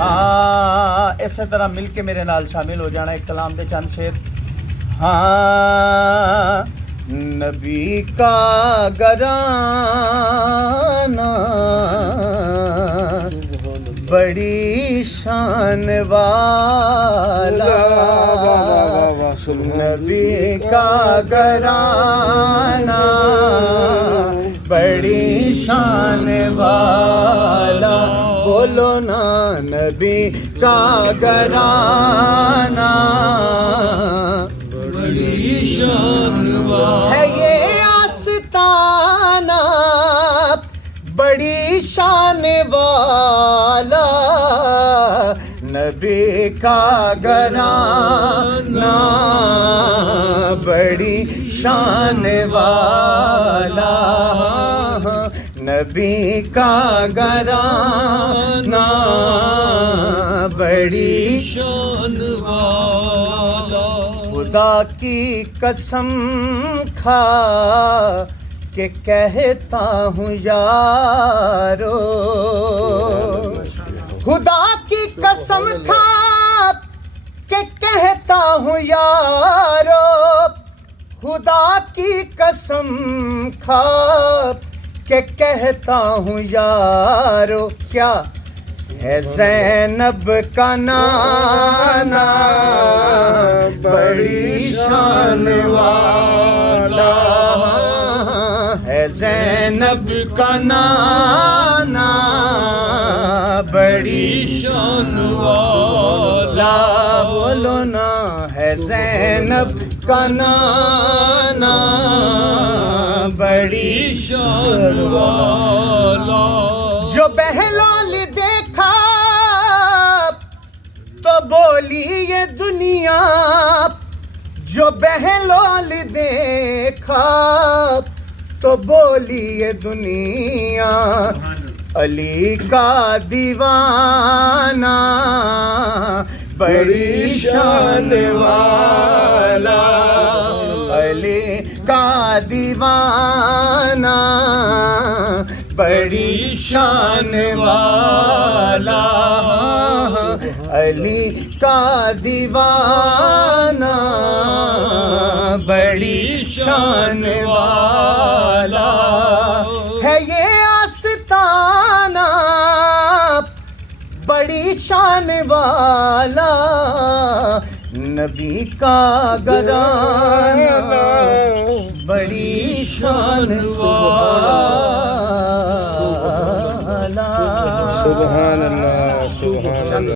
ہاں اسی طرح مل کے میرے نال شامل ہو جانا ایک کلام دے چند شعر ہاں نبی کا گھرانہ بڑی شان والا نبی کا گھرانہ بڑی شان والا بولو نا نبی کا گھرانہ بڑی شان والا ہے یہ آستانہ بڑی شان والا نبی کا گھرانہ بڑی شان والا نبی کا گھرانہ بڑی شان والا خدا کی قسم کھا کہ کہتا ہوں یارو خدا کی قسم کھا کہ کہتا ہوں یارو خدا کی قسم کھا کہ کہتا ہوں یارو کیا ہے زینب کا نانا بڑی شان والا ہے زینب کا نانا بڑی شان والا بولو نا ہے زینب کا نانا بڑی شان والا جو بہلول دیکھا تو بولی یہ دنیا جو بہلول دیکھا تو بولی یہ دنیا علی کا دیوانہ بڑی شان والا علی کا دیوانہ بڑی شان والا علی کا دیوانہ بڑی شان والا ہے یہ آستانہ بڑی شان والا نبی کا گھرانہ بڑی شان والا سبحان اللہ سبحان اللہ